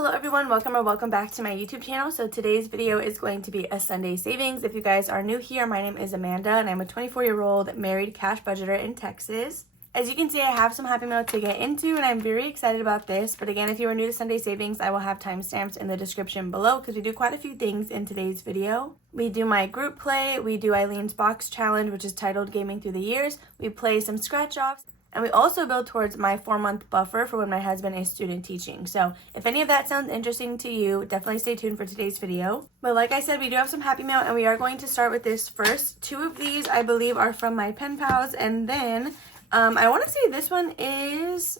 Hello everyone, welcome back to my YouTube channel. So today's video is going to be a Sunday savings. If you guys are new here, my name is Amanda and I'm a 24-year-old married cash budgeter in Texas. As you can see, I have some Happy Mail to get into and I'm very excited about this. But again, if you are new to Sunday savings, I will have timestamps in the description below because we do quite a few things in today's video. We do my group play, we do Eileen's box challenge, which is titled Gaming Through the Years. We play some scratch offs. And we also build towards my 4-month buffer for when my husband is student teaching. So if any of that sounds interesting to you, definitely stay tuned for today's video. But like I said, we do have some Happy Mail and we are going to start with this first. 2 of these I believe are from my pen pals. And then I want to say this one is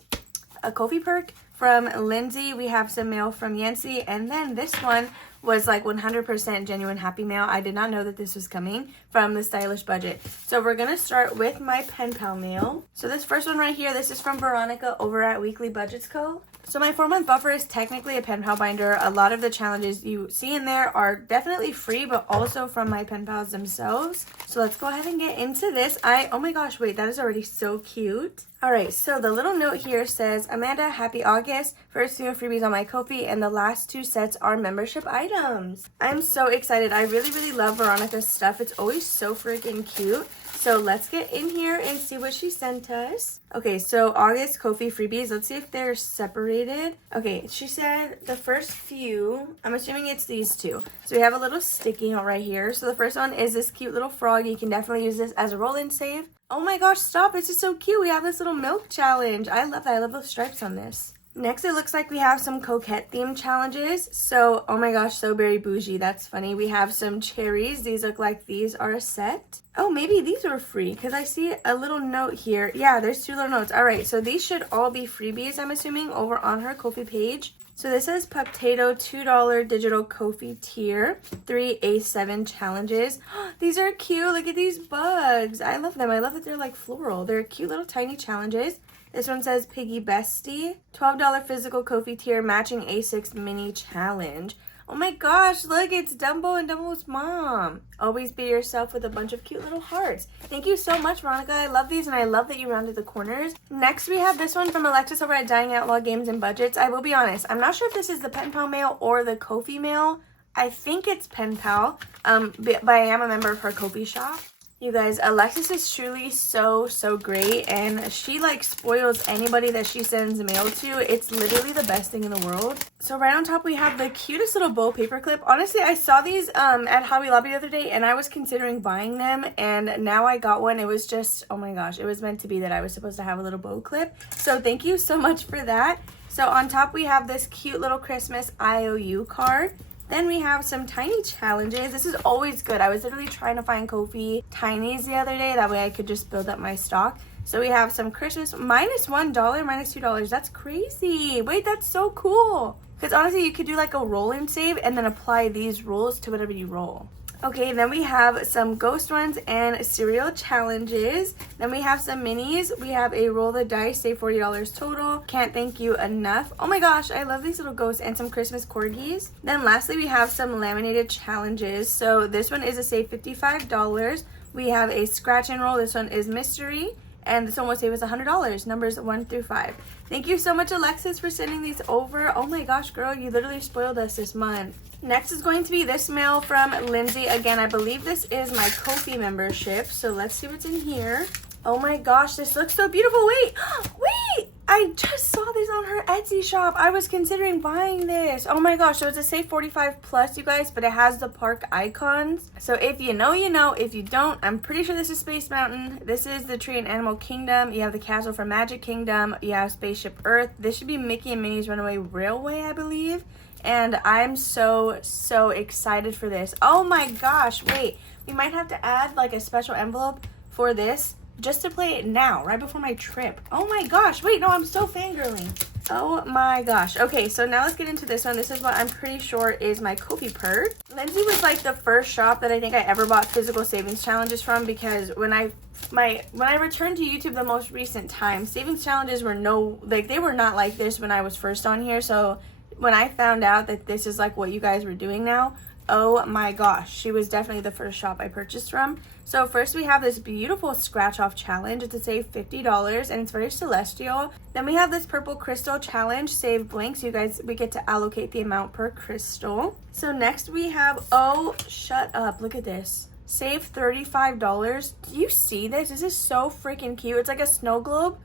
a Ko-fi perk from Lindsay. We have some mail from Yancy. And then this one was like 100% genuine Happy Mail. I did not know that this was coming from the Stylish Budget. So we're going to start with my pen pal mail. So this first one right here, this is from Veronica over at Weekly Budgets Co. So my 4-month buffer is technically a pen pal binder. A lot of the challenges you see in there are definitely free, but also from my pen pals themselves. So let's go ahead and get into this. Oh my gosh, wait, that is already so cute. All right, so the little note here says, Amanda, happy August. First 2 freebies on my Ko-fi, and the last 2 sets are membership items. I'm so excited. I really love Veronica's stuff. It's always so freaking cute. So let's get in here and see what she sent us. Okay, so August Ko-fi freebies. Let's see if they're separated. Okay, she said the first few, I'm assuming it's these 2. So we have a little sticky note right here. So the first one is this cute little frog. You can definitely use this as a roll and save. Oh my gosh, stop. This is so cute. We have this little milk challenge. I love that. I love those stripes on this. Next, it looks like we have some coquette themed challenges. So, oh my gosh, so very bougie. That's funny. We have some cherries. These look like these are a set. Oh, maybe these are free because I see a little note here. Yeah, there's 2 little notes. All right, so these should all be freebies, I'm assuming, over on her Ko-fi page. So this says Potato $2 digital Ko-fi tier, 3 A7 challenges. These are cute. Look at these bugs. I love them. I love that they're like floral. They're cute little tiny challenges. This one says Piggy Bestie, $12 physical Ko-fi tier matching A6 mini challenge. Oh my gosh, look, it's Dumbo and Dumbo's mom. Always be yourself with a bunch of cute little hearts. Thank you so much, Veronica. I love these and I love that you rounded the corners. Next, we have this one from Alexis over at Dying Outlaw Games and Budgets. I will be honest, I'm not sure if this is the pen pal mail or the Ko-fi mail. I think it's pen pal, but I am a member of her Ko-fi shop. You guys, Alexis is truly so great and she like spoils anybody that she sends mail to. It's literally the best thing in the world. So right on top we have the cutest little bow paperclip. Honestly, I saw these at Hobby Lobby the other day and I was considering buying them and now I got one. It was just, oh my gosh, it was meant to be that I was supposed to have a little bow clip. So thank you so much for that. So on top we have this cute little Christmas IOU card. Then we have some tiny challenges. This is always good. I was literally trying to find Ko-fi tinies the other day. That way I could just build up my stock. So we have some Christmas -$1, -$2. That's crazy. Wait, that's so cool. Because honestly, you could do like a roll and save and then apply these rules to whatever you roll. Okay, then we have some ghost ones and cereal challenges. Then we have some minis. We have a roll the dice, save $40 total. Can't thank you enough. Oh my gosh, I love these little ghosts and some Christmas corgis. Then lastly, we have some laminated challenges. So this one is a save $55. We have a scratch and roll. This one is mystery. And this one will save us $100, numbers 1 through 5. Thank you so much, Alexis, for sending these over. Oh my gosh, girl, you literally spoiled us this month. Next is going to be this mail from Lindsay. Again, I believe this is my Ko-fi membership. So let's see what's in here. Oh my gosh, this looks so beautiful. Wait, I just saw this on her Etsy shop. I was considering buying this. Oh my gosh, so it's a save 45 plus, you guys, but it has the park icons. So if you know, you know. If you don't, I'm pretty sure this is Space Mountain. This is the Tree and Animal Kingdom. You have the Castle for Magic Kingdom. You have Spaceship Earth. This should be Mickey and Minnie's Runaway Railway, I believe. And I'm so excited for this. Oh my gosh, wait. We might have to add like a special envelope for this just to play it now, right before my trip. Oh my gosh, wait, no, I'm so fangirling. Oh my gosh. Okay, so now let's get into this one. This is what I'm pretty sure is my Ko-fi perk. Lindsay was like the first shop that I think I ever bought physical savings challenges from because when I returned to YouTube the most recent time, savings challenges were they were not like this when I was first on here. So when I found out that this is like what you guys were doing now, Oh my gosh, she was definitely the first shop I purchased from. So first we have this beautiful scratch off challenge. It's to save $50 and it's very celestial. Then we have this purple crystal challenge, save blank. So you guys, we get to allocate the amount per crystal. So next we have, oh, shut up, look at this. Save $35. Do you see this? This is so freaking cute. It's like a snow globe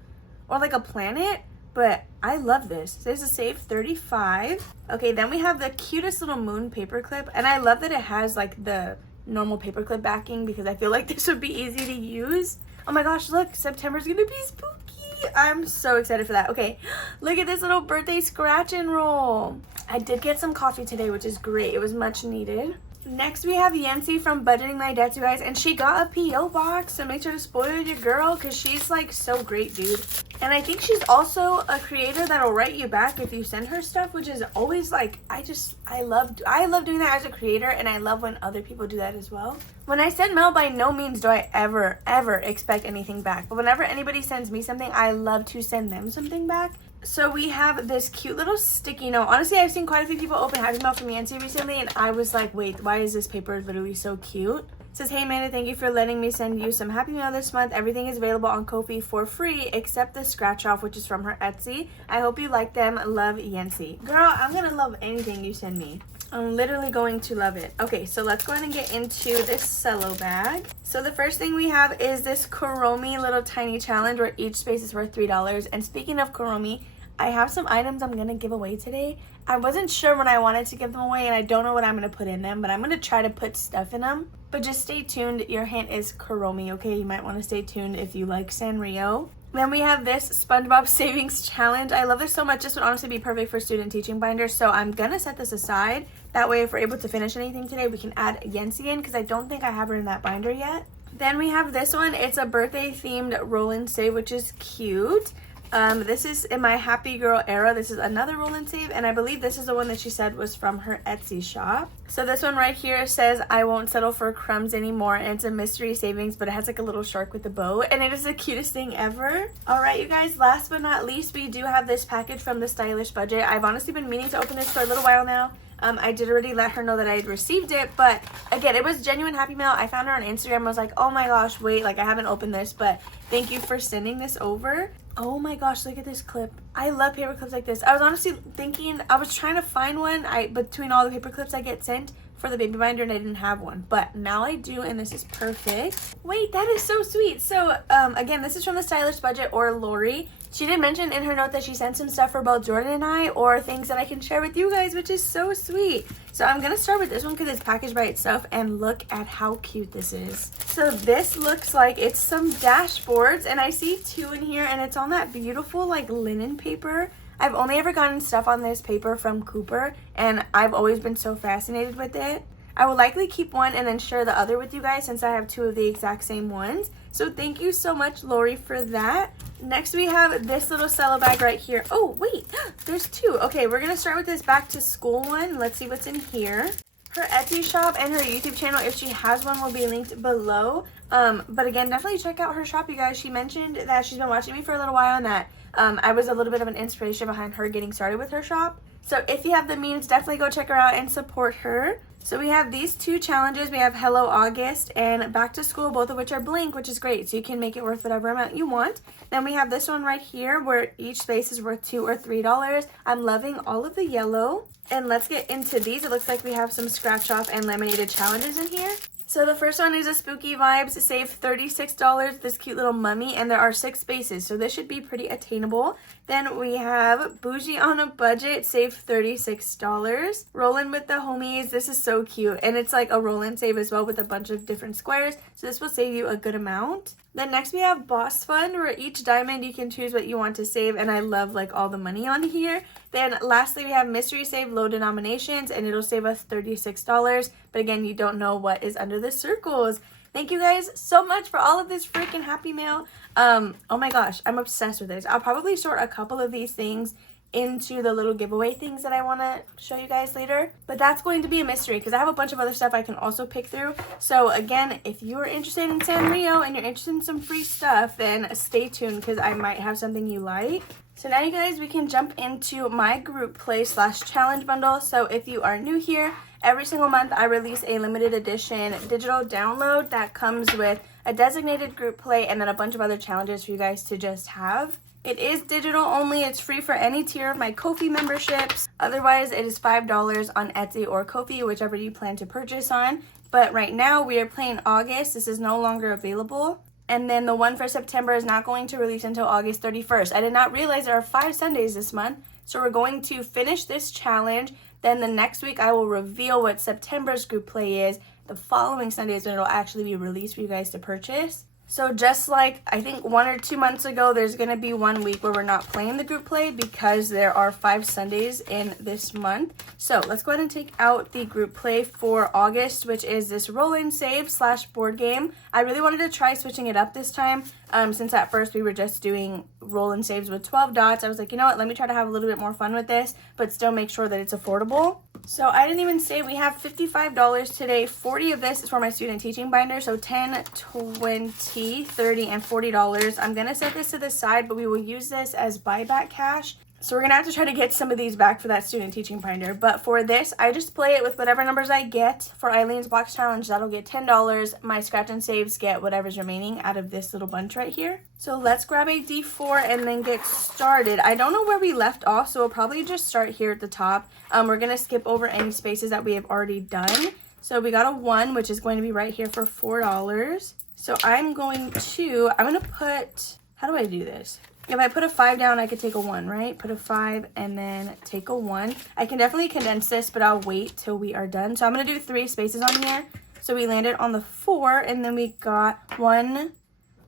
or like a planet. But I love this. This is save 35. Okay, then we have the cutest little moon paperclip. And I love that it has like the normal paperclip backing because I feel like this would be easy to use. Oh my gosh, look, September's gonna be spooky. I'm so excited for that. Okay, look at this little birthday scratch and roll. I did get some coffee today, which is great. It was much needed. Next, we have Yancy from Budgeting My Debts, you guys, and she got a P.O. box, so make sure to spoil your girl because she's like so great, dude. And I think she's also a creator that'll write you back if you send her stuff, which is always like, I love doing that as a creator, and I love when other people do that as well. When I send mail, by no means do I ever expect anything back, but whenever anybody sends me something, I love to send them something back. So we have this cute little sticky note. Honestly, I've seen quite a few people open Happy Mail from Yancy recently, and I was like, wait, why is this paper literally so cute? It says, hey Amanda, thank you for letting me send you some Happy Mail this month. Everything is available on Ko-fi for free except the scratch off, which is from her Etsy. I hope you like them. Love, Yancy. Girl, I'm gonna love anything you send me. I'm literally going to love it. Okay, so let's go ahead and get into this cello bag. So the first thing we have is this Kuromi little tiny challenge where each space is worth $3. And speaking of Kuromi, I have some items I'm going to give away today. I wasn't sure when I wanted to give them away, and I don't know what I'm going to put in them, but I'm going to try to put stuff in them. But just stay tuned. Your hint is Kuromi, okay? You might want to stay tuned if you like Sanrio. Then we have this SpongeBob Savings Challenge. I love this so much. This would honestly be perfect for student teaching binders, so I'm going to set this aside. That way, if we're able to finish anything today, we can add Yancy in, because I don't think I have her in that binder yet. Then we have this one. It's a birthday-themed roll and save, which is cute. This is in my Happy Girl era. This is another roll and save, and I believe this is the one that she said was from her Etsy shop. So this one right here says, I won't settle for crumbs anymore, and it's a mystery savings, but it has like a little shark with a bow, and it is the cutest thing ever. Alright, you guys, last but not least, we do have this package from the Stylish Budget. I've honestly been meaning to open this for a little while now. I did already let her know that I had received it, but again, it was genuine Happy Mail. I found her on Instagram. I was like, oh my gosh, wait, like I haven't opened this, but thank you for sending this over. Oh my gosh, look at this clip. I love paper clips like this. I was honestly thinking, I was trying to find one between all the paper clips I get sent for the baby binder, and I didn't have one, but now I do, and this is perfect. Wait, that is so sweet. So again, this is from the Stylish Budget, or Lori. She did mention in her note that she sent some stuff for both Jordan and I, or things that I can share with you guys, which is so sweet. So I'm gonna start with this one because it's packaged by itself, and look at how cute this is. So this looks like it's some dashboards, and I see two in here, and it's on that beautiful like linen paper. I've only ever gotten stuff on this paper from Cooper, and I've always been so fascinated with it. I will likely keep one and then share the other with you guys since I have two of the exact same ones. So thank you so much, Lori, for that. Next, we have this little cello bag right here. Oh, wait, there's two. Okay, we're going to start with this back to school one. Let's see what's in here. Her Etsy shop and her YouTube channel, if she has one, will be linked below. But again, definitely check out her shop, you guys. She mentioned that she's been watching me for a little while and that I was a little bit of an inspiration behind her getting started with her shop. So if you have the means, definitely go check her out and support her. So we have these two challenges. We have Hello August and Back to School, both of which are blank, which is great. So you can make it worth whatever amount you want. Then we have this one right here where each space is worth $2 or $3. I'm loving all of the yellow. And let's get into these. It looks like we have some scratch off and laminated challenges in here. So the first one is a Spooky Vibes, save $36, this cute little mummy, and there are 6 spaces, so this should be pretty attainable. Then we have Bougie on a Budget, save $36. Rollin' with the Homies, this is so cute, and it's like a roll and save as well with a bunch of different squares, so this will save you a good amount. Then next we have Boss Fund, where each diamond you can choose what you want to save, and I love like all the money on here. Then lastly we have Mystery Save, low denominations, and it'll save us $36, but again, you don't know what is under the circles. Thank you guys so much for all of this freaking Happy Mail. Oh my gosh, I'm obsessed with this. I'll probably sort a couple of these things into the little giveaway things that I want to show you guys later, but that's going to be a mystery because I have a bunch of other stuff I can also pick through. So again, if you're interested in Sanrio and you're interested in some free stuff, then stay tuned because I might have something you like. So now you guys, we can jump into my group play / challenge bundle. So if you are new here, every single month I release a limited edition digital download that comes with a designated group play and then a bunch of other challenges for you guys to just have. It is digital only. It's free for any tier of my Ko-fi memberships. Otherwise, it is $5 on Etsy or Ko-fi, whichever you plan to purchase on. But right now, we are playing August. This is no longer available. And then the one for September is not going to release until August 31st. I did not realize there are 5 Sundays this month. So we're going to finish this challenge. Then the next week I will reveal what September's group play is. The following Sunday is when it'll actually be released for you guys to purchase. So just like I think 1 or 2 months ago, there's going to be 1 week where we're not playing the group play because there are 5 Sundays in this month. So let's go ahead and take out the group play for August, which is this roll and save / board game. I really wanted to try switching it up this time since at first we were just doing roll and saves with 12 dots. I was like, you know what, let me try to have a little bit more fun with this, but still make sure that it's affordable. So I didn't even say we have $55 today. 40 of this is for my student teaching binder. So 10, 20, 30, and $40. I'm going to set this to the side, but we will use this as buyback cash. So we're going to have to try to get some of these back for that student teaching binder. But for this, I just play it with whatever numbers I get. For Eileen's box challenge, that'll get $10. My scratch and saves get whatever's remaining out of this little bunch right here. So let's grab a D4 and then get started. I don't know where we left off, so we'll probably just start here at the top. We're going to skip over any spaces that we have already done. So we got a 1, which is going to be right here for $4. So I'm going to put, how do I do this? If I put a 5 down, I could take a 1, right? Put a 5 and then take a 1. I can definitely condense this, but I'll wait till we are done. So I'm going to do 3 spaces on here. So we landed on the 4, and then we got 1,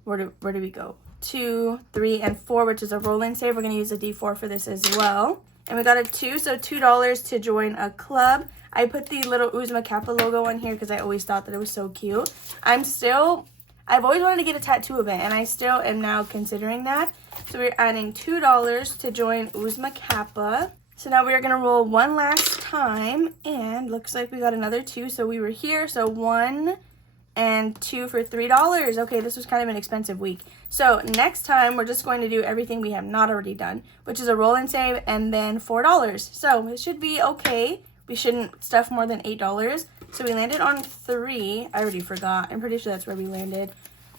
where do we go? 2, 3, and 4, which is a roll and save. We're going to use a D4 for this as well. And we got a 2, so $2 to join a club. I put the little Uzma Kappa logo on here because I always thought that it was so cute. I've always wanted to get a tattoo of it, and I still am now considering that. So we're adding $2 to join Uzma Kappa. So now we're going to roll 1 last time, and looks like we got another 2. So we were here, so 1 and 2 for $3. Okay, this was kind of an expensive week. So next time, we're just going to do everything we have not already done, which is a roll and save, and then $4. So it should be okay. We shouldn't stuff more than $8. So we landed on 3. I already forgot. I'm pretty sure that's where we landed.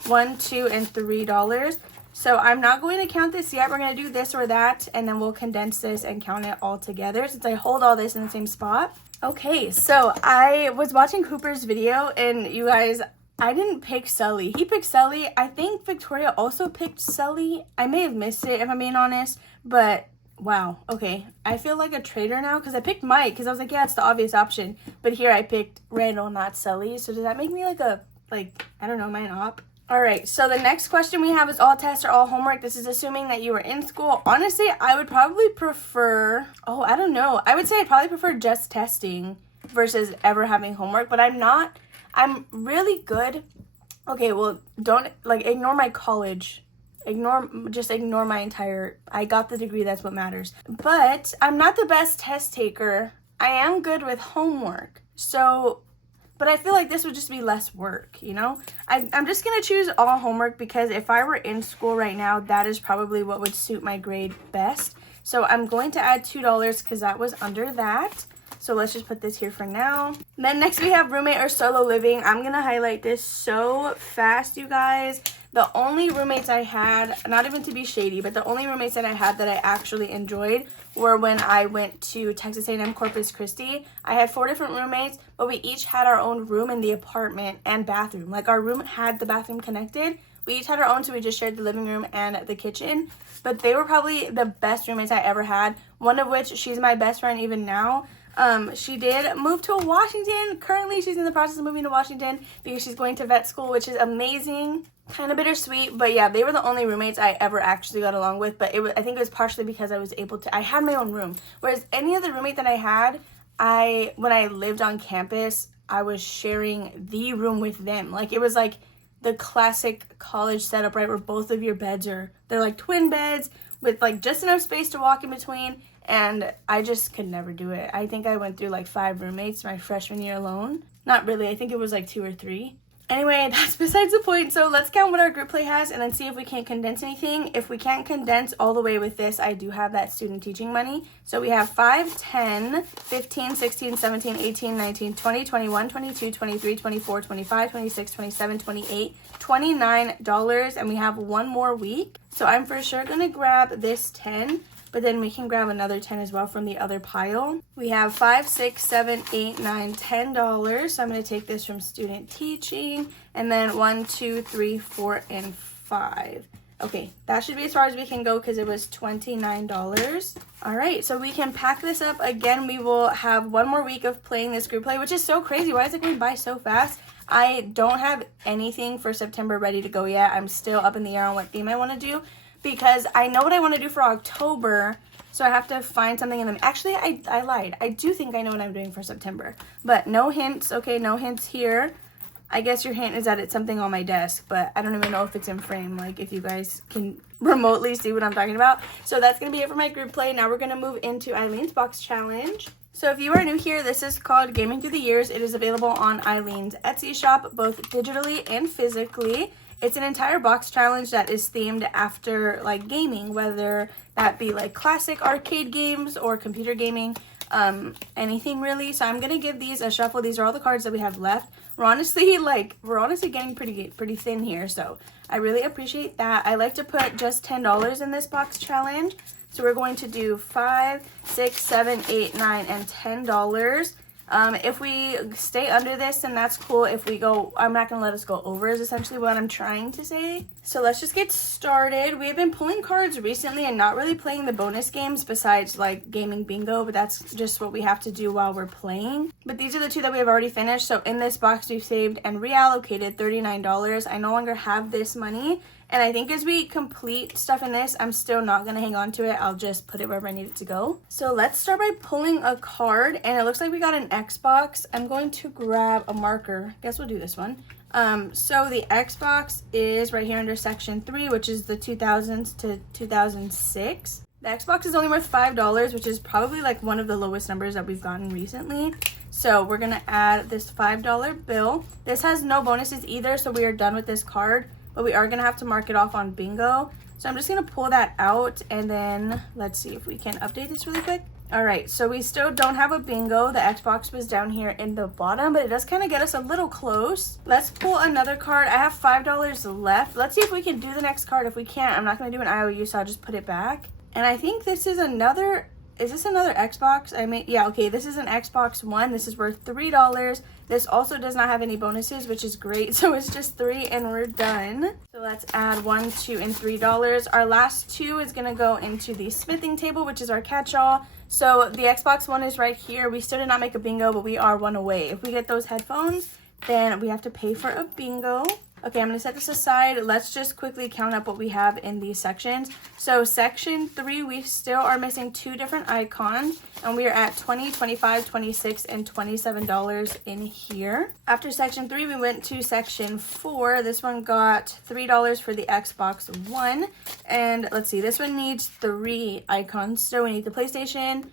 1, 2, and $3. So I'm not going to count this yet. We're going to do this or that, and then we'll condense this and count it all together since I hold all this in the same spot. Okay, so I was watching Cooper's video, and you guys, I didn't pick Sully. He picked Sully. I think Victoria also picked Sully. I may have missed it if I'm being honest, but wow. Okay, I feel like a traitor now because I picked Mike because I was like, yeah, it's the obvious option. But here I picked Randall, not Sully. So does that make me like I don't know, am I an op? All right, so the next question we have is all test or all homework. This is assuming that you were in school. Honestly, I would probably prefer, I don't know. I would say I'd probably prefer just testing versus ever having homework, but I'm really good. Okay, well, don't, ignore my college. Just ignore my entire, I got the degree, that's what matters. But I'm not the best test taker. I am good with homework. So, but I feel like this would just be less work, you know? I'm just going to choose all homework because if I were in school right now, that is probably what would suit my grade best. So I'm going to add $2 because that was under that. So let's just put this here for now. Then next we have roommate or solo living. I'm going to highlight this so fast, you guys. The only roommates I had, not even to be shady, but the only roommates that I had that I actually enjoyed were when I went to Texas A&M Corpus Christi. I had 4 different roommates, but we each had our own room in the apartment and bathroom. Like our room had the bathroom connected. We each had our own, so we just shared the living room and the kitchen. But they were probably the best roommates I ever had, one of which she's my best friend even now. She did move to Washington. Currently, she's in the process of moving to Washington because she's going to vet school, which is amazing. Kind of bittersweet, but yeah, they were the only roommates I ever actually got along with. But I think it was partially because I was able to, I had my own room. Whereas any other roommate that I had, when I lived on campus, I was sharing the room with them. Like it was like the classic college setup, right? Where both of your beds they're like twin beds with like just enough space to walk in between. And I just could never do it. I think I went through like 5 roommates my freshman year alone. Not really. I think it was like 2 or 3. Anyway, that's besides the point. So let's count what our group play has and then see if we can't condense anything. If we can't condense all the way with this, I do have that student teaching money. So we have 5, 10, 15, 16, 17, 18, 19, 20, 21, 22, 23, 24, 25, 26, 27, 28, $29. And we have one more week. So I'm for sure going to grab this 10. But then we can grab another 10 as well from the other pile. We have $5, $6, $7, $8, $9, $10. So I'm going to take this from student teaching. And then 1, 2, 3, 4, and 5. Okay, that should be as far as we can go because it was $29. All right, so we can pack this up. Again, we will have one more week of playing this group play, which is so crazy. Why is it going by so fast? I don't have anything for September ready to go yet. I'm still up in the air on what theme I want to do, because I know what I want to do for October, so I have to find something in them. Actually, I lied. I do think I know what I'm doing for September, but no hints. Okay, no hints here. I guess your hint is that it's something on my desk, but I don't even know if it's in frame, like if you guys can remotely see what I'm talking about. So that's going to be it for my group play. Now we're going to move into Eileen's box challenge. So if you are new here, this is called Gaming Through the Years. It is available on Eileen's Etsy shop, both digitally and physically. It's an entire box challenge that is themed after like gaming, whether that be like classic arcade games or computer gaming, anything really. So I'm gonna give these a shuffle. These are all the cards that we have left. We're honestly getting pretty thin here, so I really appreciate that. I like to put just $10 in this box challenge. So we're going to do 5, 6, 7, 8, 9, and $10. If we stay under this, then that's cool. If we go, I'm not going to let us go over is essentially what I'm trying to say. So let's just get started. We have been pulling cards recently and not really playing the bonus games besides like gaming bingo, but that's just what we have to do while we're playing. But these are the two that we have already finished. So in this box, we've saved and reallocated $39. I no longer have this money. And I think as we complete stuff in this, I'm still not going to hang on to it. I'll just put it wherever I need it to go. So let's start by pulling a card. And it looks like we got an Xbox. I'm going to grab a marker. Guess we'll do this one. So the Xbox is right here under section 3, which is the 2000s to 2006. The Xbox is only worth $5, which is probably like one of the lowest numbers that we've gotten recently. So we're going to add this $5 bill. This has no bonuses either, so we are done with this card. But we are going to have to mark it off on bingo. So I'm just going to pull that out and then let's see if we can update this really quick. All right, so we still don't have a bingo. The Xbox was down here in the bottom, but it does kind of get us a little close. Let's pull another card. I have $5 left. Let's see if we can do the next card. If we can't, I'm not going to do an IOU, so I'll just put it back. And I think this is another... Is this another Xbox? Yeah, okay, this is an Xbox One. This is worth $3. This also does not have any bonuses, which is great. So it's just 3 and we're done. So let's add 1, 2, and $3. Our last 2 is gonna go into the smithing table, which is our catch-all. So the Xbox One is right here. We still did not make a bingo, but we are 1 away. If we get those headphones, then we have to pay for a bingo. Okay, I'm going to set this aside. Let's just quickly count up what we have in these sections. So section 3, we still are missing 2 different icons, and we are at $20, $25, $26, and $27 in here. After section 3, we went to section 4. This one got $3 for the Xbox One, and let's see, this one needs 3 icons. So we need the PlayStation.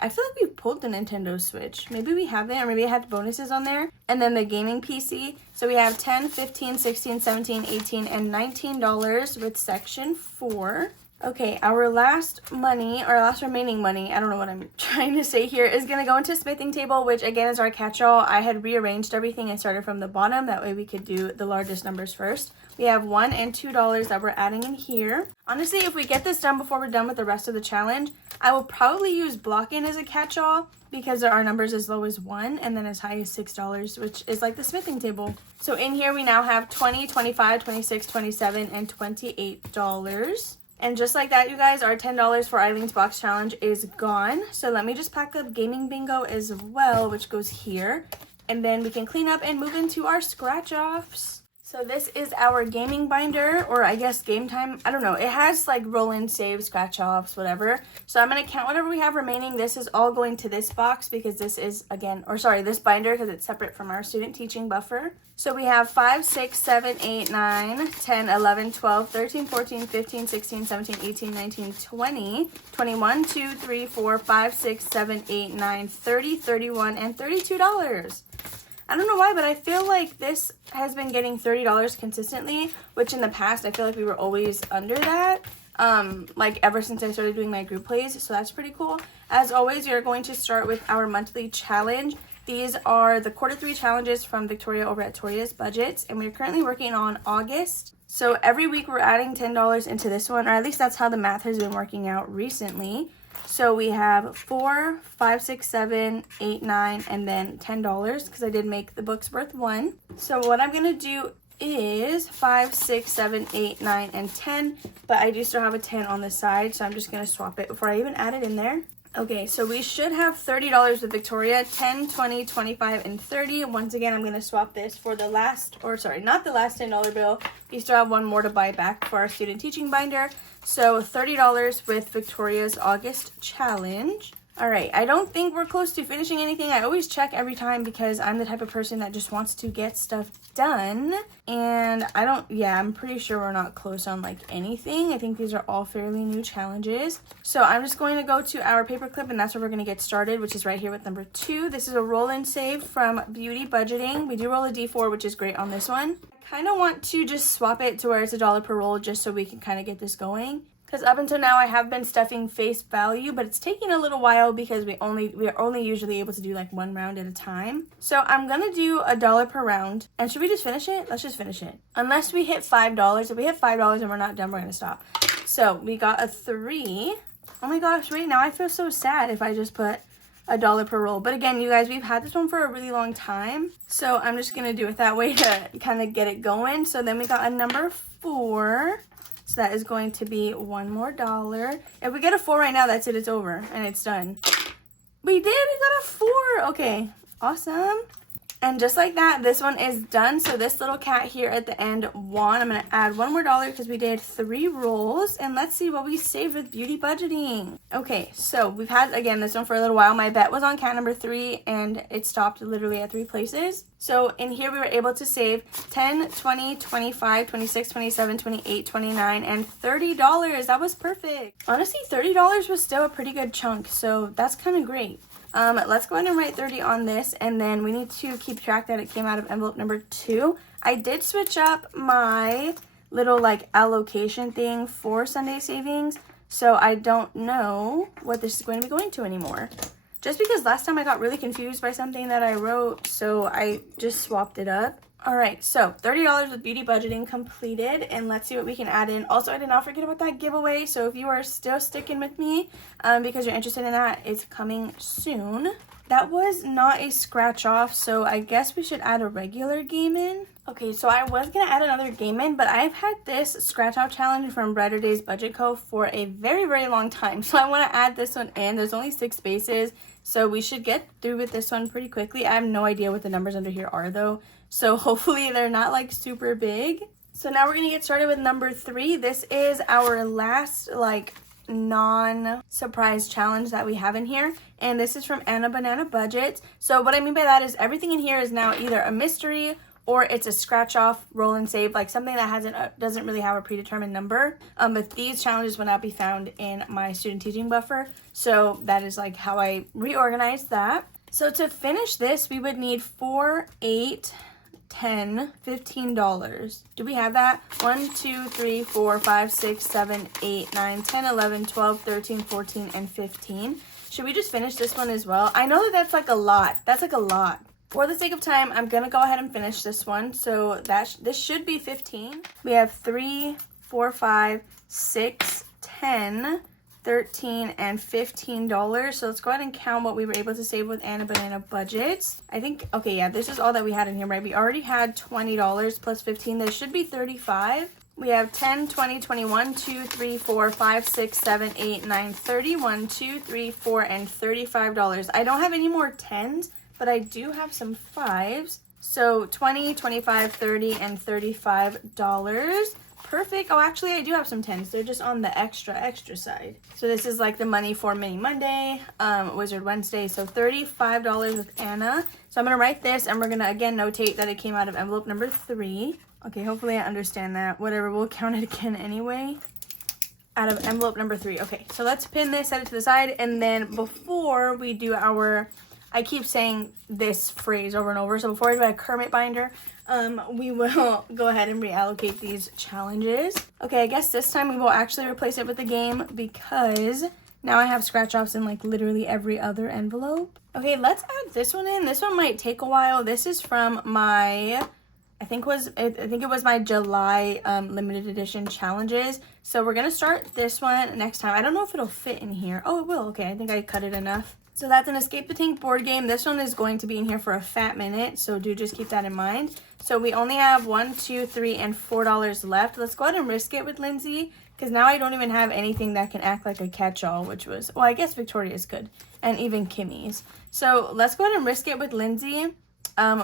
I feel like we pulled the Nintendo Switch. Maybe we haven't, or maybe it had bonuses on there. And then the gaming PC. So we have $10, $15, $16, $17, $18, and $19 with section 4. Okay, our last remaining money, I don't know what I'm trying to say here, is going to go into smithing table, which again is our catch-all. I had rearranged everything and started from the bottom. That way we could do the largest numbers first. We have $1 and $2 that we're adding in here. Honestly, if we get this done before we're done with the rest of the challenge, I will probably use block-in as a catch-all because there are numbers as low as 1 and then as high as $6, which is like the smithing table. So in here we now have $20, $25, $26, $27, and $28. And just like that, you guys, our $10 for Eileen's box challenge is gone. So let me just pack up gaming bingo as well, which goes here. And then we can clean up and move into our scratch-offs. So this is our gaming binder, or I guess game time. I don't know. It has like roll in, save, scratch offs, whatever. So I'm going to count whatever we have remaining. This is all going to this box because this is this binder because it's separate from our student teaching buffer. So we have 5, 6, 7, 8, 9, 10, 11, 12, 13, 14, 15, 16, 17, 18, 19, 20, 21, 2, 3, 4, 5, 6, 7, 8, 9, 30, 31, and $32. I don't know why, but I feel like this has been getting $30 consistently, which in the past I feel like we were always under that. Like ever since I started doing my group plays, so that's pretty cool. As always, we are going to start with our monthly challenge. These are the Q3 challenges from Victoria over at Toria's Budgets, and we're currently working on August. So every week we're adding $10 into this one, or at least that's how the math has been working out recently. So we have 4, 5, 6, 7, 8, 9, and then $10 because I did make the books worth 1. So what I'm gonna do is 5, 6, 7, 8, 9, and 10, but I do still have a 10 on the side, so I'm just gonna swap it before I even add it in there. Okay, so we should have $30 with Victoria, 10, 20, 25, and 30. Once again, I'm gonna swap this for the last, or sorry, not the last $10 bill. We still have one more to buy back for our student teaching binder. So $30 with Victoria's August challenge. All right, I don't think we're close to finishing anything. I always check every time because I'm the type of person that just wants to get stuff done. And I'm pretty sure we're not close on like anything. I think these are all fairly new challenges. So I'm just going to go to our paperclip, and that's where we're going to get started, which is right here with number 2. This is a roll and save from Beauty Budgeting. We do roll a D4, which is great on this one. I kind of want to just swap it to where it's $1 per roll just so we can kind of get this going. Because up until now I have been stuffing face value, but it's taking a little while because we are only usually able to do like 1 round at a time. So I'm gonna do $1 per round. And should we just finish it? Let's just finish it. Unless we hit $5. If we hit $5 and we're not done, we're gonna stop. So we got a 3. Oh my gosh, wait, now I feel so sad if I just put $1 per roll. But again, you guys, we've had this one for a really long time. So I'm just gonna do it that way to kind of get it going. So then we got a number 4. So that is going to be $1 more. If we get a 4 right now, that's it. It's over and it's done. We did. We got a 4. Okay. Awesome. And just like that, this one is done. So this little cat here at the end won. I'm going to add $1 more because we did 3 rolls. And let's see what we saved with Beauty Budgeting. Okay, so we've had, again, this one for a little while. My bet was on cat number 3, and it stopped literally at 3 places. So in here, we were able to save 10, 20, 25, 26, 27, 28, 29, and $30. That was perfect. Honestly, $30 was still a pretty good chunk, so that's kind of great. Let's go ahead and write 30 on this, and then we need to keep track that it came out of envelope number 2. I did switch up my little like allocation thing for Sunday savings, so I don't know what this is going to be going to anymore. Just because last time I got really confused by something that I wrote, so I just swapped it up. All right, so $30 with Beauty Budgeting completed, and let's see what we can add in. Also, I did not forget about that giveaway, so if you are still sticking with me because you're interested in that, it's coming soon. That was not a scratch off, so I guess we should add a regular game in. Okay, so I was going to add another game in, but I've had this scratch off challenge from Brighter Days Budget Co. for a very, very long time, so I want to add this one in. There's only 6 spaces, so we should get through with this one pretty quickly. I have no idea what the numbers under here are, though. So hopefully they're not like super big. So now we're going to get started with number 3. This is our last like non-surprise challenge that we have in here. And this is from Anna Banana Budget. So what I mean by that is everything in here is now either a mystery or it's a scratch off, roll and save, like something that doesn't really have a predetermined number. But these challenges will not be found in my student teaching buffer. So that is like how I reorganized that. So to finish this, we would need 4, 8, 10, $15. Do we have that? 1, 2, 3, 4, 5, 6, 7, 8, 9, 10, 11, 12, 13, 14, and 15. Should we just finish this one as well? I know that that's like a lot. That's like a lot. For the sake of time, I'm going to go ahead and finish this one. So this should be 15. We have 3, 4, 5, 6, 10, 13, and $15. So let's go ahead and count what we were able to save with Anna Banana Budgets. I think, okay, yeah, this is all that we had in here, right? We already had $20 plus 15. There should be 35. We have 10, 20, 21, 2, 3, 4, 5, 6, 7, 8, 9, 30, 1, 2, 3, 4, and $35. I don't have any more 10s, but I do have some 5s. So 20, 25, 30, and $35. Perfect. Oh, actually, I do have some 10s. They're just on the extra side. So this is like the money for Mini Monday, Wizard Wednesday. So $35 with Anna. So I'm going to write this, and we're going to, again, notate that it came out of envelope number 3. Okay, hopefully I understand that. Whatever, we'll count it again anyway. Out of envelope number 3. Okay, so let's pin this, set it to the side, and then before we do our I keep saying this phrase over and over. So before I do a Kermit binder, we will go ahead and reallocate these challenges. Okay, I guess this time we will actually replace it with the game because now I have scratch offs in like literally every other envelope. Okay, let's add this one in. This one might take a while. This is from my, I think it was my July limited edition challenges. So we're gonna start this one next time. I don't know if it'll fit in here. Oh, it will. Okay, I think I cut it enough. So that's an Escape the Tank board game. This one is going to be in here for a fat minute, so do just keep that in mind. So we only have $1, $2, $3, and $4 left. Let's go ahead and risk it with Lindsay, because now I don't even have anything that can act like a catch-all, which was, well, I guess Victoria's could, and even Kimmy's. So let's go ahead and risk it with Lindsay.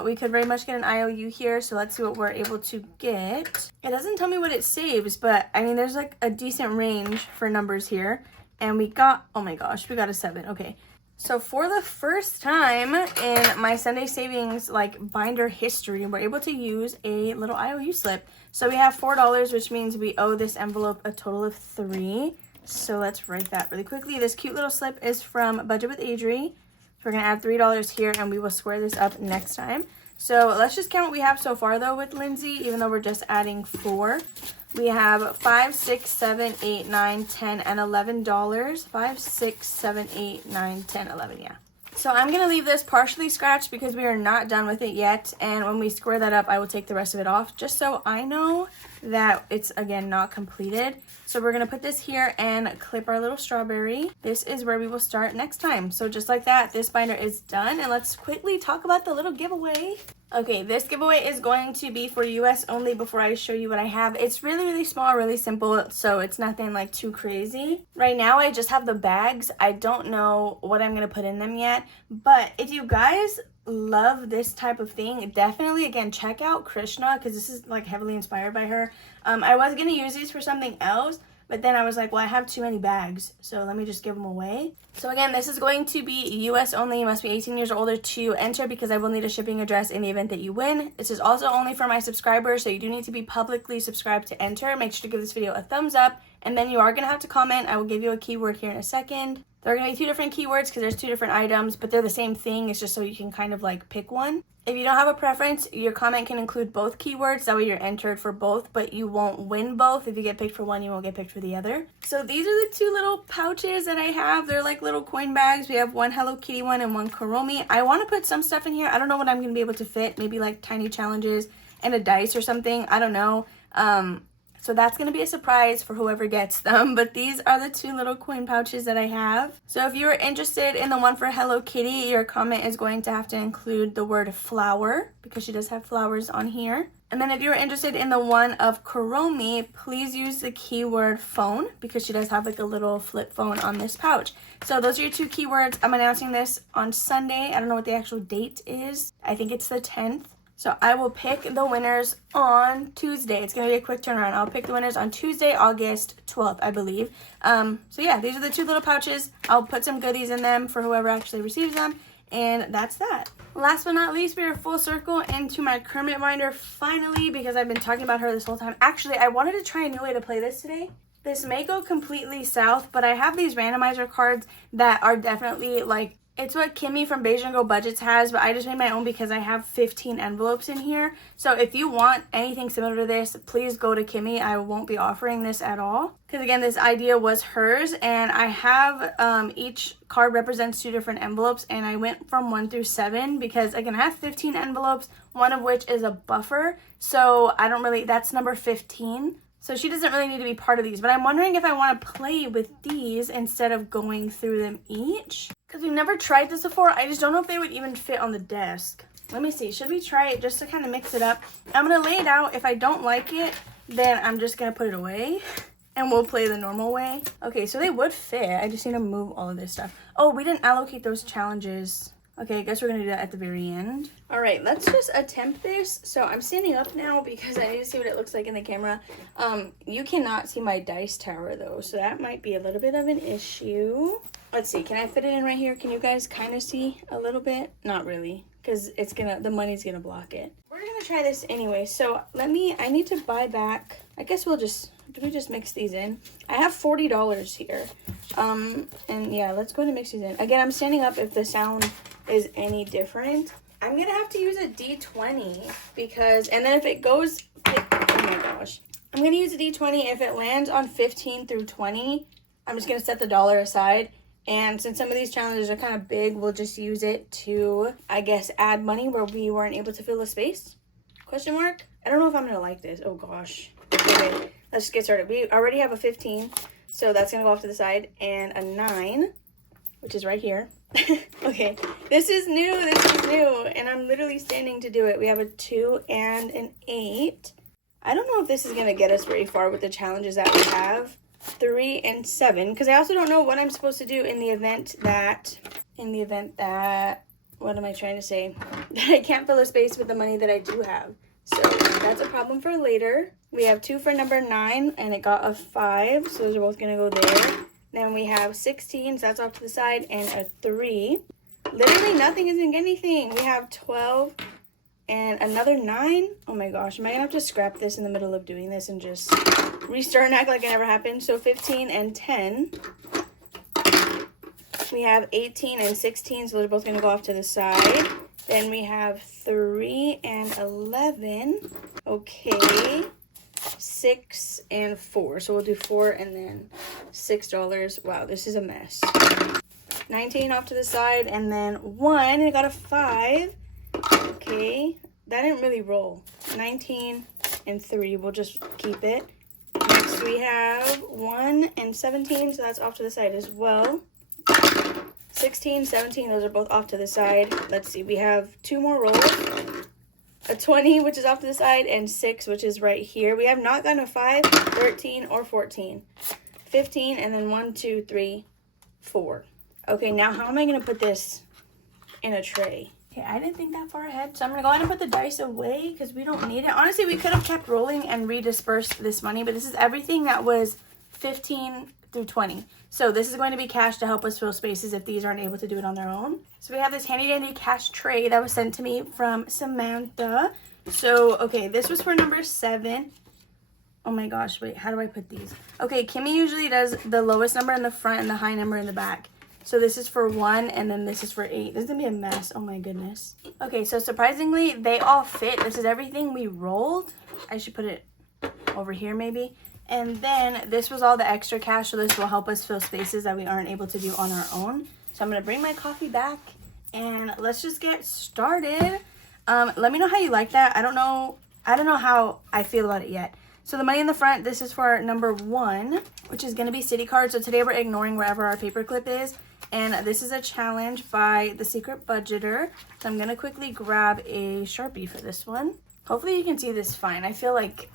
We could very much get an IOU here, so let's see what we're able to get. It doesn't tell me what it saves, but I mean, there's like a decent range for numbers here. And we got, oh my gosh, we got a 7. Okay. So for the first time in my Sunday Savings like binder history, we're able to use a little IOU slip. So we have $4, which means we owe this envelope a total of 3. So let's write that really quickly. This cute little slip is from Budget with Adri. We're going to add $3 here, and we will square this up next time. So let's just count what we have so far, though, with Lindsay, even though we're just adding 4. We have $5, $6, $7, $8, $9, $10, and $11. $5, $6, $7, $8, $9, $10, $11, yeah. So I'm going to leave this partially scratched because we are not done with it yet. And when we square that up, I will take the rest of it off just so I know that it's, again, not completed. So we're going to put this here and clip our little strawberry. This is where we will start next time. So just like that, this binder is done. And let's quickly talk about the little giveaway. Okay, this giveaway is going to be for US only before I show you what I have. It's really, really small, really simple, so it's nothing like too crazy. Right now, I just have the bags. I don't know what I'm going to put in them yet, but if you guys love this type of thing, definitely, again, check out Krishna, because this is like heavily inspired by her. I was going to use these for something else, but then I was like, well, I have too many bags, so let me just give them away. So again, this is going to be US only. You must be 18 years or older to enter because I will need a shipping address in the event that you win. This is also only for my subscribers, so you do need to be publicly subscribed to enter. Make sure to give this video a thumbs up, and then you are going to have to comment. I will give you a keyword here in a second. There are going to be 2 different keywords because there's 2 different items, but they're the same thing. It's just so you can kind of like pick one. If you don't have a preference, your comment can include both keywords. That way you're entered for both, but you won't win both. If you get picked for one, you won't get picked for the other. So these are the 2 little pouches that I have. They're like little coin bags. We have one Hello Kitty one and one Kuromi. I want to put some stuff in here. I don't know what I'm going to be able to fit. Maybe like tiny challenges and a dice or something. I don't know. So that's going to be a surprise for whoever gets them. But these are the 2 little coin pouches that I have. So if you are interested in the one for Hello Kitty, your comment is going to have to include the word flower because she does have flowers on here. And then if you're interested in the one of Kuromi, please use the keyword phone because she does have like a little flip phone on this pouch. So those are your 2 keywords. I'm announcing this on Sunday. I don't know what the actual date is. I think it's the 10th. So I will pick the winners on Tuesday. It's going to be a quick turnaround. I'll pick the winners on Tuesday, August 12th, I believe. So yeah, these are the 2 little pouches. I'll put some goodies in them for whoever actually receives them. And that's that. Last but not least, we are full circle into my Kermit binder finally because I've been talking about her this whole time. Actually, I wanted to try a new way to play this today. This may go completely south, but I have these randomizer cards that are definitely like, it's what Kimmy from Beige and Go Budgets has, but I just made my own because I have 15 envelopes in here. So if you want anything similar to this, please go to Kimmy. I won't be offering this at all. Because again, this idea was hers, and I have each card represents 2 different envelopes, and I went from 1 through 7 because again, I have 15 envelopes, one of which is a buffer. So I don't really, that's number 15. So she doesn't really need to be part of these, but I'm wondering if I want to play with these instead of going through them each. Because we've never tried this before. I just don't know if they would even fit on the desk. Let me see. Should we try it just to kind of mix it up? I'm going to lay it out. If I don't like it, then I'm just going to put it away. And we'll play the normal way. Okay, so they would fit. I just need to move all of this stuff. Oh, we didn't allocate those challenges. Okay, I guess we're going to do that at the very end. All right, let's just attempt this. So I'm standing up now because I need to see what it looks like in the camera. You cannot see my dice tower, though, so that might be a little bit of an issue. Let's see, can I fit it in right here? Can you guys kind of see a little bit? Not really, because the money's going to block it. We're going to try this anyway. So I need to buy back, I guess do we just mix these in? I have $40 here. And yeah, let's go ahead and mix these in. Again, I'm standing up if the sound is any different. I'm gonna have to use a D20 because, and then if it goes, oh my gosh. I'm gonna use a D20. If it lands on 15 through 20, I'm just gonna set the dollar aside. And since some of these challenges are kind of big, we'll just use it to, I guess, add money where we weren't able to fill a space? Question mark? I don't know if I'm gonna like this. Oh gosh. Okay, let's get started. We already have a 15, so that's gonna go off to the side, and a 9, which is right here. Okay, this is new, and I'm literally standing to do it. We have a 2 and an 8. I don't know if this is gonna get us very far with the challenges that we have. 3 and 7, because I also don't know what I'm supposed to do in the event that, what am I trying to say? That I can't fill a space with the money that I do have. So that's a problem for later. We have 2 for number 9, and it got a 5, so those are both gonna go there. Then we have 16, so that's off to the side, and a 3. Literally nothing is in anything. We have 12 and another 9. Oh my gosh, am I gonna have to scrap this in the middle of doing this and just restart and act like it never happened? So 15 and 10. We have 18 and 16, so those are both gonna go off to the side. Then we have 3 and 11. Okay. 6 and 4. So we'll do 4 and then $6. Wow, this is a mess. 19 off to the side, and then 1, and I got a 5. Okay, that didn't really roll. 19 and 3. We'll just keep it. Next we have 1 and 17, so that's off to the side as well. 16, 17, those are both off to the side. Let's see, we have 2 more rolls. A 20, which is off to the side, and 6, which is right here. We have not gotten a 5, 13, or 14. 15, and then 1, 2, 3, 4. Okay, now how am I going to put this in a tray? Okay, I didn't think that far ahead, so I'm going to go ahead and put the dice away because we don't need it. Honestly, we could have kept rolling and redispersed this money, but this is everything that was 15 through 20. So this is going to be cash to help us fill spaces if these aren't able to do it on their own. So we have this handy dandy cash tray that was sent to me from Samantha. So, okay, this was for number 7. Oh my gosh, wait, how do I put these? Okay, Kimmy usually does the lowest number in the front and the high number in the back. So this is for 1, and then this is for 8. This is gonna be a mess, oh my goodness. Okay, so surprisingly, they all fit. This is everything we rolled. I should put it over here maybe. And then this was all the extra cash, so this will help us fill spaces that we aren't able to do on our own. So I'm gonna bring my coffee back, and let's just get started. Let me know how you like that. I don't know how I feel about it yet. So the money in the front, this is for number 1, which is gonna be city cards. So today we're ignoring wherever our paperclip is. And this is a challenge by The Secret Budgeter. So I'm gonna quickly grab a Sharpie for this one. Hopefully you can see this fine. I feel like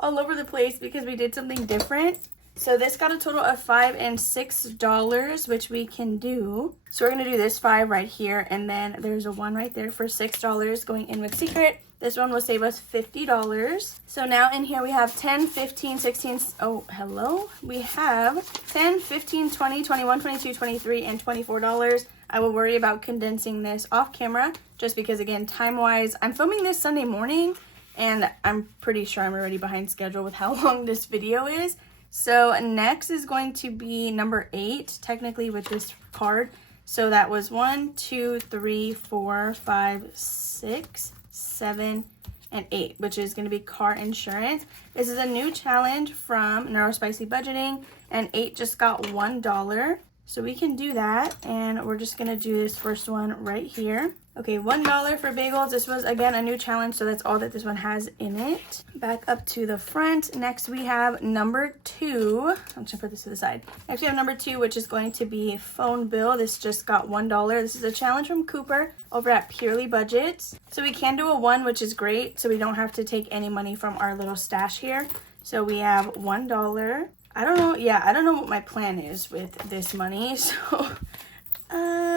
all over the place because we did something different. So this got a total of $5 and $6, which we can do. So we're gonna do this 5 right here, and then there's a 1 right there for $6 going in with secret. This one will save us $50. So now in here we have 10, 15, 16, oh, hello. We have 10, 15, 20, 21, 22, 23, and $24. I will worry about condensing this off camera just because, again, time-wise, I'm filming this Sunday morning, and I'm pretty sure I'm already behind schedule with how long this video is. So next is going to be number 8, technically, with this card. So that was 1, 2, 3, 4, 5, 6, 7, and 8, which is going to be car insurance. This is a new challenge from Neurospicy Budgeting, and 8 just got $1. So we can do that, and we're just going to do this first one right here. Okay, $1 for bagels. This was, again, a new challenge, so that's all that this one has in it. Back up to the front. Next, we have number 2. I'm just gonna put this to the side. Next, we have number 2, which is going to be phone bill. This just got $1. This is a challenge from Cooper over at Purely Budgets. So we can do a 1, which is great, so we don't have to take any money from our little stash here. So we have $1. I don't know what my plan is with this money, so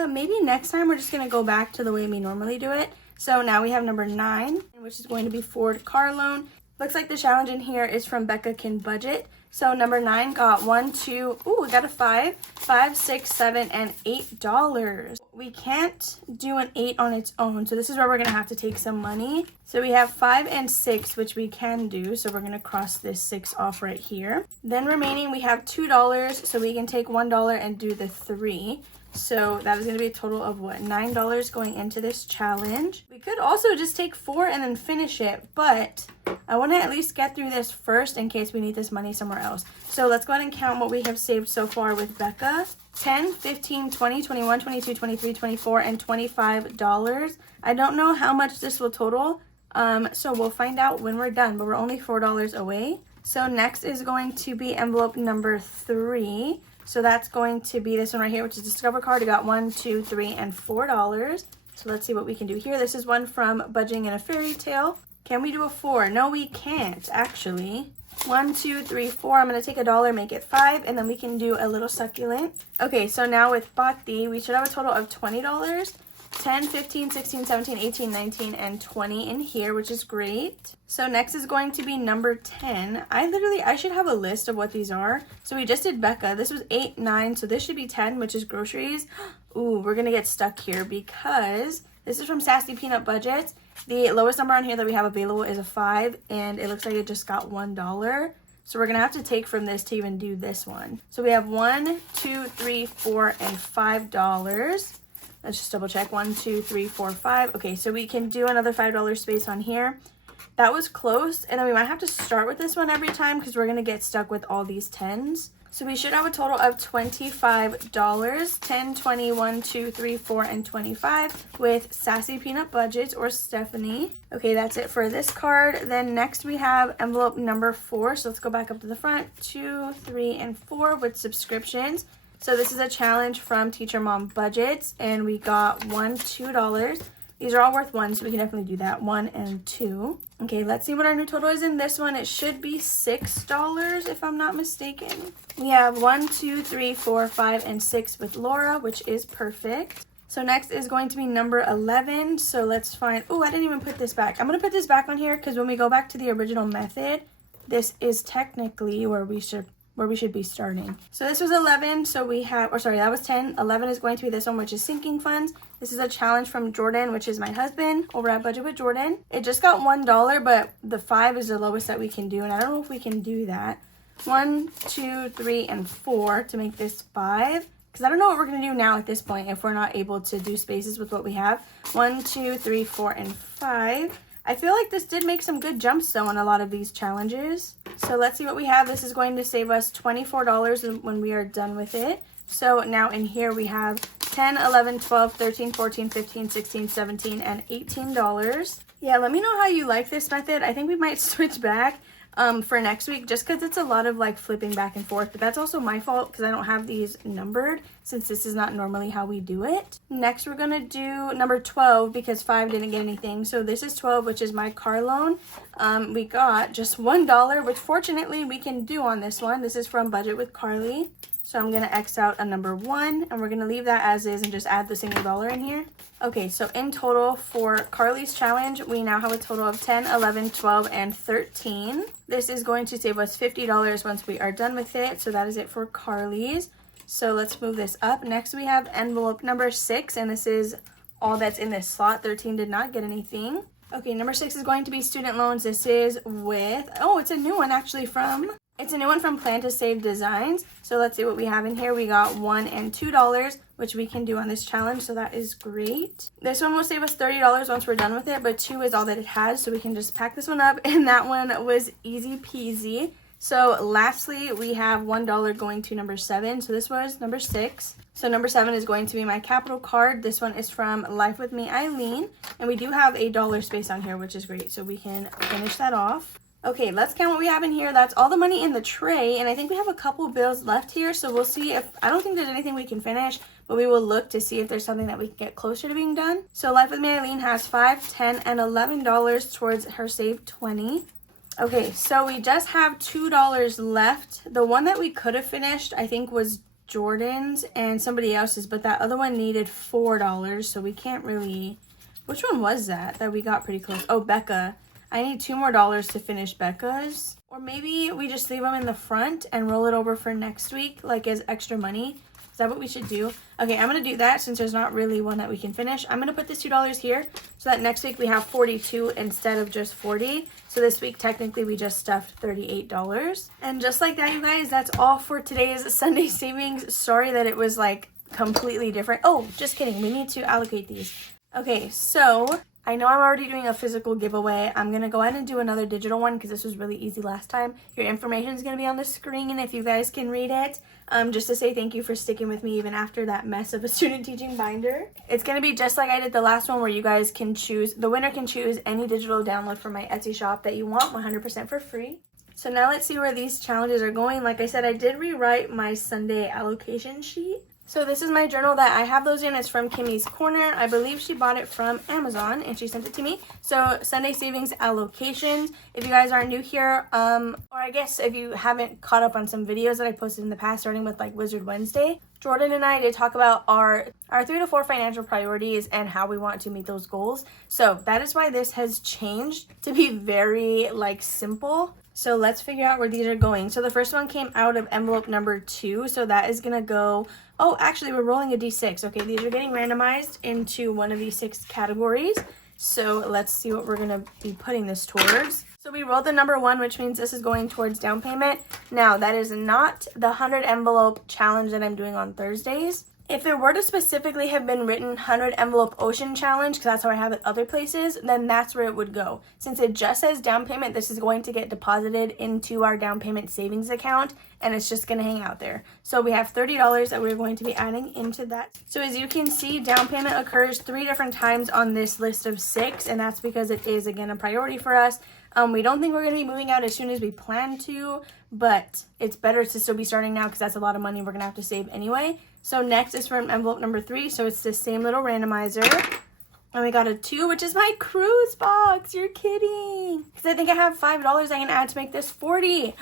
maybe next time we're just gonna go back to the way we normally do it. So now we have number 9, which is going to be Ford car loan. Looks like the challenge in here is from Becca Can Budget. So number 9 got 1, 2, we got a 5, 6, 7, and $8. We can't do an 8 on its own, so this is where we're gonna have to take some money. So we have 5 and 6, which we can do, so we're gonna cross this 6 off right here. Then remaining, we have $2, so we can take $1 and do the 3. So that is going to be a total of what, $9 going into this challenge. We could also just take 4 and then finish it, but I want to at least get through this first in case we need this money somewhere else. So let's go ahead and count what we have saved so far with Becca. 10, 15, 20, 21, 22, 23, 24, and $25. I don't know how much this will total, so we'll find out when we're done, but we're only $4 away. So next is going to be envelope number 3. So that's going to be this one right here, which is Discover card. I got 1, 2, 3, and $4. So let's see what we can do here. This is one from Budgeting in a Fairy Tale. Can we do a 4? No, we can't, actually. 1, 2, 3, 4. I'm going to take $1, make it 5, and then we can do a little succulent. Okay, so now with Bhakti, we should have a total of $20. 10, 15, 16, 17, 18, 19, and 20 in here, which is great. So next is going to be number 10. I should have a list of what these are. So we just did Becca. This was 8, 9, so this should be 10, which is groceries. Ooh, we're going to get stuck here because this is from Sassy Peanut Budgets. The lowest number on here that we have available is a 5, and it looks like it just got $1. So we're going to have to take from this to even do this one. So we have 1, 2, 3, 4, and $5. Let's just double check. 1, 2, 3, 4, 5. Okay, so we can do another $5 space on here. That was close, and then we might have to start with this one every time because we're going to get stuck with all these 10s. So we should have a total of $25. 10, 20, 1, 2, 3, 4, and 25 with Sassy Peanut Budgets or Stephanie. Okay, that's it for this card. Then next we have envelope number 4. So let's go back up to the front. 2, 3, and 4 with subscriptions. So this is a challenge from Teacher Mom Budgets, and we got $1, $2. These are all worth 1, so we can definitely do that. 1 and 2. Okay, let's see what our new total is in this one. It should be $6 if I'm not mistaken. We have 1, 2, 3, 4, 5, and 6 with Laura, which is perfect. So next is going to be number 11. So let's find, oh, I didn't even put this back. I'm going to put this back on here because when we go back to the original method, this is technically where we should be starting. So this was 11, so we have, or sorry, that was 10. 11 is going to be this one, which is sinking funds. This is a challenge from Jordan, which is my husband, over at Budget with Jordan. It just got $1, but the 5 is the lowest that we can do, and I don't know if we can do that. 1, 2, 3, and 4 to make this 5, because I don't know what we're going to do now at this point if we're not able to do spaces with what we have. 1, 2, 3, 4, and 5. I feel like this did make some good jumps though on a lot of these challenges. So let's see what we have. This is going to save us $24 when we are done with it. So now in here we have 10, 11, 12, 13, 14, 15, 16, 17, and $18. Yeah, let me know how you like this method. I think we might switch back for next week just because it's a lot of like flipping back and forth, but that's also my fault because I don't have these numbered since this is not normally how we do it. Next we're gonna do number 12 because 5 didn't get anything. So this is 12, which is my car loan. We got just $1, which fortunately we can do on this one. This is from Budget with Carly. So I'm going to X out a number 1, and we're going to leave that as is and just add the single dollar in here. Okay, so in total for Carly's challenge, we now have a total of 10, 11, 12, and 13. This is going to save us $50 once we are done with it. So that is it for Carly's. So let's move this up. Next we have envelope number 6, and this is all that's in this slot. 13 did not get anything. Okay, number 6 is going to be student loans. This is with, oh, it's a new one actually from... It's a new one from Plan to Save Designs. So let's see what we have in here. We got $1 and $2, which we can do on this challenge. So that is great. This one will save us $30 once we're done with it, but 2 is all that it has. So we can just pack this one up, and that one was easy peasy. So lastly, we have $1 going to number 7. So this was number 6. So number 7 is going to be my Capital card. This one is from Life with Me, Eileen. And we do have a dollar space on here, which is great. So we can finish that off. Okay, let's count what we have in here. That's all the money in the tray, and I think we have a couple bills left here, so we'll see if, I don't think there's anything we can finish, but we will look to see if there's something that we can get closer to being done. So Life with Me Eileen has $5, $10, and $11 towards her saved $20. Okay, so we just have $2 left. The one that we could have finished, I think, was Jordan's and somebody else's, but that other one needed $4, so we can't really, which one was that we got pretty close? Oh, Becca. I need $2 more to finish Becca's. Or maybe we just leave them in the front and roll it over for next week, like as extra money. Is that what we should do? Okay, I'm going to do that since there's not really one that we can finish. I'm going to put this $2 here so that next week we have 42 instead of just 40. So this week, technically, we just stuffed $38. And just like that, you guys, that's all for today's Sunday savings. Sorry that it was like completely different. Oh, just kidding. We need to allocate these. Okay, so I know I'm already doing a physical giveaway. I'm going to go ahead and do another digital one because this was really easy last time. Your information is going to be on the screen if you guys can read it. Just to say thank you for sticking with me even after that mess of a student teaching binder. It's going to be just like I did the last one, where you guys can choose, the winner can choose any digital download from my Etsy shop that you want 100% for free. So now let's see where these challenges are going. Like I said, I did rewrite my Sunday allocation sheet. So this is my journal that I have those in. It's from Kimmy's Corner. I believe she bought it from Amazon and she sent it to me. So Sunday savings allocations. If you guys are new here, or I guess if you haven't caught up on some videos that I posted in the past, starting with like Wizard Wednesday, Jordan and I did talk about our 3 to 4 financial priorities and how we want to meet those goals. So that is why this has changed to be very like simple. So let's figure out where these are going. So the first one came out of envelope number 2. So that is going to go, oh, actually we're rolling a D6. Okay, these are getting randomized into one of these 6 categories. So let's see what we're going to be putting this towards. So we rolled the number 1, which means this is going towards down payment. Now that is not the 100 envelope challenge that I'm doing on Thursdays. If it were to specifically have been written 100 envelope ocean challenge, because that's how I have it other places, then that's where it would go. Since it just says down payment, this is going to get deposited into our down payment savings account, and it's just going to hang out there. So we have $30 that we're going to be adding into that. So as you can see, down payment occurs 3 different times on this list of 6, and that's because it is, again, a priority for us. We don't think we're going to be moving out as soon as we plan to, but it's better to still be starting now because that's a lot of money we're going to have to save anyway. So next is from envelope number 3, so it's the same little randomizer. And we got a 2, which is my cruise box. You're kidding. Because I think I have $5 I can add to make this 40.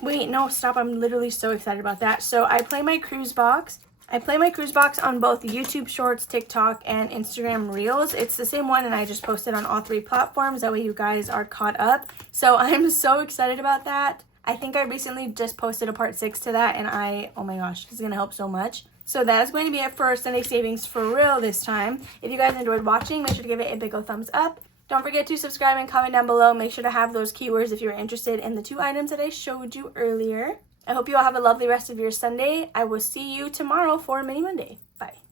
Wait, no, stop. I'm literally so excited about that. So I play my cruise box. I play my cruise box on both YouTube Shorts, TikTok, and Instagram Reels. It's the same one, and I just posted on all 3 platforms. That way you guys are caught up. So I'm so excited about that. I think I recently just posted a part 6 to that, and oh my gosh, it's going to help so much. So that is going to be it for Sunday Savings for real this time. If you guys enjoyed watching, make sure to give it a big old thumbs up. Don't forget to subscribe and comment down below. Make sure to have those keywords if you're interested in the 2 items that I showed you earlier. I hope you all have a lovely rest of your Sunday. I will see you tomorrow for Mini Monday. Bye.